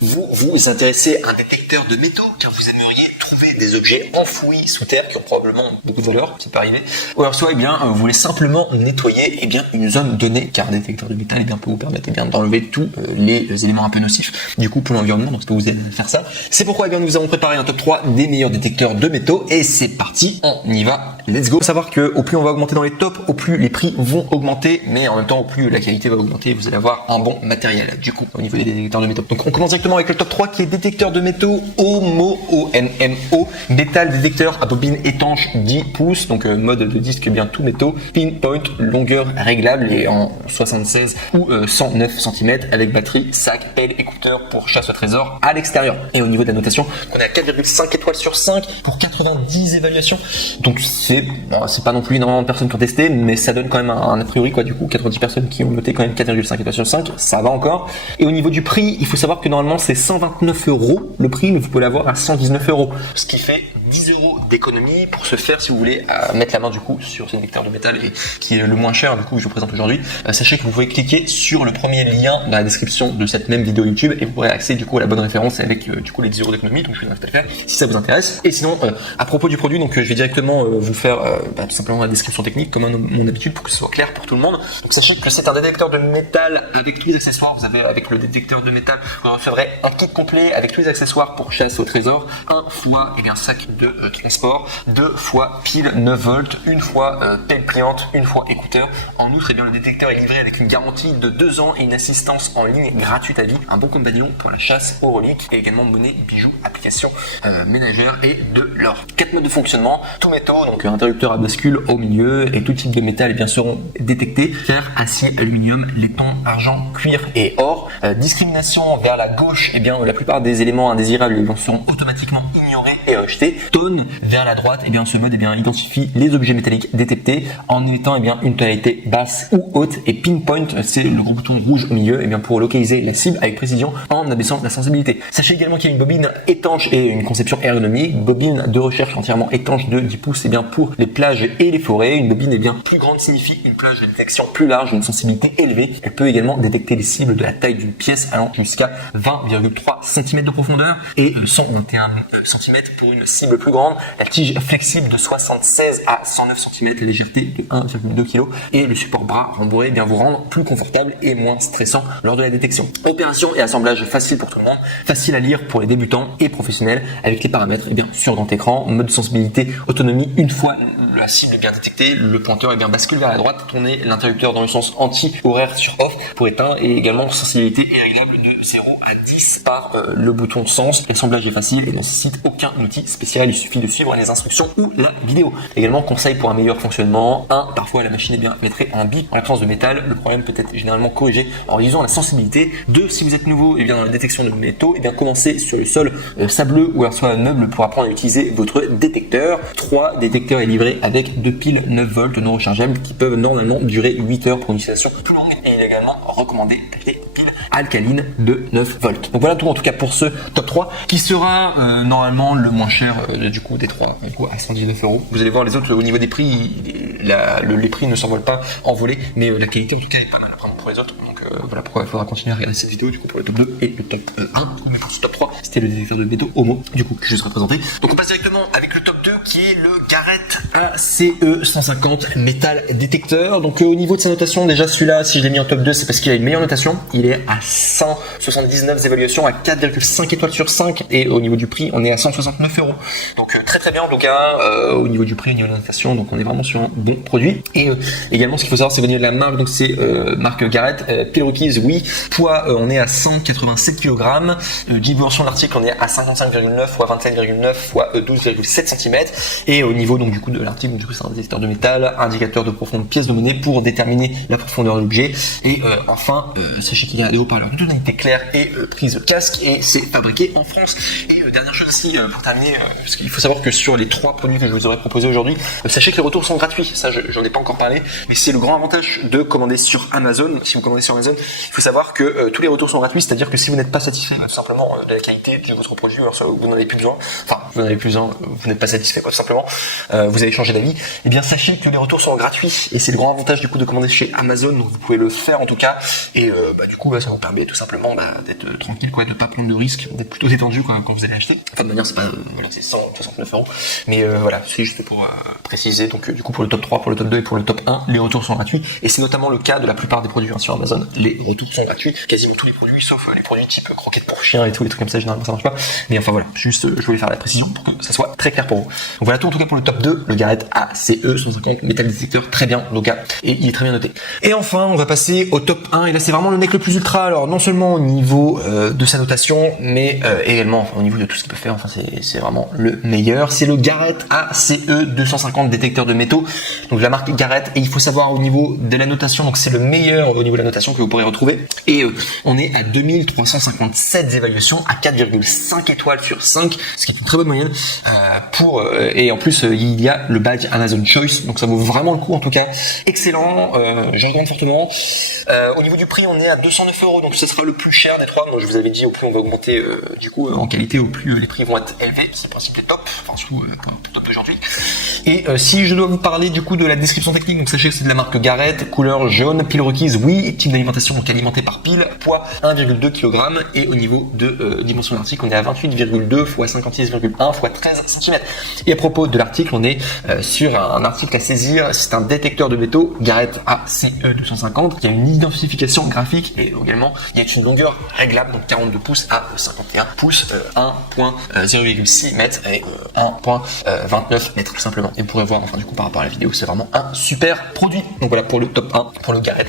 Vous vous intéressez à un détecteur de métaux car vous aimeriez trouver des objets enfouis sous terre qui ont probablement beaucoup de valeur, ça peut arriver. Ou alors soit vous voulez simplement nettoyer une zone donnée car un détecteur de métal peut vous permettre d'enlever tous les éléments un peu nocifs du coup pour l'environnement, donc ça peut vous aider à faire ça. C'est pourquoi nous avons préparé un top 3 des meilleurs détecteurs de métaux et c'est parti, on y va, let's go. Faut savoir que au plus on va augmenter dans les tops, au plus les prix vont augmenter, mais en même temps au plus la qualité va augmenter, vous allez avoir un bon matériel du coup au niveau des détecteurs de métaux. Donc on commence directement avec le top 3 qui est détecteur de métaux OMO, O-N-M-O, métal détecteur à bobine étanche 10 pouces, donc mode de disque tout métaux, pinpoint, longueur réglable et en 76 ou 109 cm avec batterie, sac, pelle, écouteur pour chasse au trésor à l'extérieur. Et au niveau de la notation, on est à 4,5 étoiles sur 5 pour 90 évaluations. Donc c'est pas non plus énormément de personnes qui ont testé, mais ça donne quand même un a priori du coup 90 personnes qui ont noté quand même 4,5 étoiles sur 5, ça va encore. Et au niveau du prix, il faut savoir que normalement c'est 129 € le prix, mais vous pouvez l'avoir à 119 €, ce qui fait 10 € d'économie pour se faire si vous voulez mettre la main du coup sur ce détecteur de métal et qui est le moins cher du coup que je vous présente aujourd'hui. Sachez que vous pouvez cliquer sur le premier lien dans la description de cette même vidéo YouTube et vous pourrez accéder du coup à la bonne référence avec du coup les 10 € d'économie, donc je vous invite à le faire si ça vous intéresse. Et sinon à propos du produit, donc je vais directement vous faire tout simplement la description technique comme à mon habitude pour que ce soit clair pour tout le monde. Donc sachez que c'est un détecteur de métal avec tous les accessoires. Vous avez avec le détecteur de métal, vous recevrez un kit complet avec tous les accessoires pour chasse au trésor, un fois sac de transport, 2 fois pile 9 volts, une fois pelle pliante, une fois écouteur. En outre, le détecteur est livré avec une garantie de 2 ans et une assistance en ligne gratuite à vie, un bon compagnon pour la chasse aux reliques et également monnaie, bijoux, applications ménagères et de l'or. 4 modes de fonctionnement, tout métaux, donc interrupteur à bascule au milieu et tout type de métal seront détectés, fer, acier, aluminium, laiton, argent, cuir et or. Discrimination vers la gauche, la plupart des éléments indésirables seront automatiquement ignorés et rejetés. Tone vers la droite, ce mode identifie les objets métalliques détectés en émettant une tonalité basse ou haute, et pinpoint c'est le gros bouton rouge au milieu pour localiser la cible avec précision en abaissant la sensibilité. Sachez également qu'il y a une bobine étanche et une conception ergonomique, bobine de recherche entièrement étanche de 10 pouces pour les plages et les forêts. Une bobine plus grande signifie une plage de détection plus large, une sensibilité élevée. Elle peut également détecter les cibles de la taille d'une pièce allant jusqu'à 20,3 cm de profondeur et 121 cm pour une cible plus grande. La tige flexible de 76 à 109 cm, la légèreté de 1,2 kg et le support bras rembourré vous rendre plus confortable et moins stressant lors de la détection. Opération et assemblage facile pour tout le monde, facile à lire pour les débutants et professionnels avec les paramètres sur grand écran, mode de sensibilité, autonomie. Une fois la cible est bien détectée, le pointeur bascule vers la droite, tournez l'interrupteur dans le sens anti-horaire sur off pour éteindre et également sensibilité est réglable de 0 à 10 par le bouton de sens. L'assemblage est facile et ne nécessite aucun outil spécial, il suffit de suivre les instructions ou la vidéo. Également conseil pour un meilleur fonctionnement, parfois la machine mettrait un bip en l'absence de métal, le problème peut être généralement corrigé en réduisant la sensibilité. 2, si vous êtes nouveau dans la détection de métaux, commencez sur le sol sableux ou alors soit un meuble pour apprendre à utiliser votre détecteur. 3, détecteur est livré avec 2 piles 9 volts non rechargeables qui peuvent normalement durer 8 heures pour une utilisation plus longue et il est également recommandé d'acheter piles alcalines de 9 volts. Donc voilà tout en tout cas pour ce top 3 qui sera normalement le moins cher du coup des 3 à 119 €. Vous allez voir les autres au niveau des prix, les prix ne s'envolent pas en volée, mais la qualité en tout cas est pas mal à prendre pour les autres. Donc voilà pourquoi il faudra continuer à regarder cette vidéo du coup pour le top 2 et le top 1. Mais pour ce top 3 c'était le détecteur de métaux OMO du coup que je vous ai représenté. Donc on passe directement avec le top 2 qui est le Garrett ACE 150 métal détecteur. Donc au niveau de sa notation, déjà celui-là si je l'ai mis en top 2 c'est parce qu'il a une meilleure notation, il est à 179 évaluations à 4,5 étoiles sur 5 et au niveau du prix on est à 169 €. Donc très très bien en tout cas au niveau du prix, au niveau de la notation, donc on est vraiment sur un bon produit. Et également ce qu'il faut savoir c'est au niveau de la marque, donc c'est marque Garrett, pile requise oui, poids on est à 187 kg, dimension de l'article on est à 55,9 x 27,9 x 12,7 cm et au niveau donc du coup de l'article du coup c'est un détecteur de métal, indicateur de profonde pièce de monnaie pour déterminer la profondeur de l'objet et enfin sachez qu'il y a des haut-parleurs de tonalité claire et prise casque et c'est fabriqué en France. Et dernière chose aussi pour terminer, parce qu'il faut savoir savoir que sur les 3 produits que je vous aurais proposés aujourd'hui, sachez que les retours sont gratuits. Ça, j'en ai pas encore parlé, mais c'est le grand avantage de commander sur Amazon. Si vous commandez sur Amazon, il faut savoir que tous les retours sont gratuits, c'est-à-dire que si vous n'êtes pas satisfait tout simplement de la qualité de votre produit, alors soit vous n'en avez plus besoin, vous n'êtes pas satisfait tout simplement, vous avez changé d'avis, et bien sachez que les retours sont gratuits et c'est le grand avantage du coup de commander chez Amazon. Donc vous pouvez le faire en tout cas, et du coup ça vous permet tout simplement d'être tranquille, de pas prendre de risques, d'être plutôt détendu quand vous allez acheter. Enfin de manière c'est pas c'est 169 €, mais voilà, c'est juste pour préciser. Donc du coup pour le top 3, pour le top 2 et pour le top 1, les retours sont gratuits, et c'est notamment le cas de la plupart des produits sur Amazon. Les retours sont gratuits, quasiment tous les produits, sauf les produits type croquettes pour chien et tout, les trucs comme ça, généralement ça marche pas. Mais enfin voilà, juste je voulais faire la précision pour que ça soit très clair pour vous. Donc voilà tout en tout cas pour le top 2, le Garrett ACE 150 métal détecteur, très bien donc et il est très bien noté. Et enfin on va passer au top 1, et là c'est vraiment le mec le plus ultra, alors non seulement au niveau de sa notation, mais également au niveau de tout ce qu'il peut faire, enfin c'est vraiment le meilleur. C'est le Garrett ACE 250 détecteur de métaux, donc la marque Garrett, et il faut savoir au niveau de la notation, donc c'est le meilleur au niveau de la notation que vous pourrez retrouver, et on est à 2357 évaluations à 4,5 étoiles sur 5, ce qui est une très bonne moyenne et en plus il y a le badge Amazon Choice, donc ça vaut vraiment le coup en tout cas. Excellent, je recommande fortement. Au niveau du prix, on est à 209 €, donc ce sera le plus cher des trois. Donc je vous avais dit, au plus on va augmenter du coup en qualité, au plus les prix vont être élevés. C'est le principe des top, enfin surtout top d'aujourd'hui. Et si je dois vous parler du coup de la description technique, donc sachez que c'est de la marque Garrett, couleur jaune, pile requise, oui, type d'alimentation, donc alimenté par pile, poids 1,2 kg, et au niveau de dimension de l'article, on est à 28,2 x 56,1 x 13 cm. Et à propos de l'article, on est sur un article à saisir, c'est un détecteur de métaux Garrett ACE 250, qui a une identification graphique, et également il y a une longueur réglable, donc 42 pouces à 51 pouces, 1.0,6 mètres et 1.29 mètres tout simplement. Et vous pourrez voir, enfin du coup par rapport à la vidéo, c'est vraiment un super produit. Donc voilà pour le top 1, pour le Garrett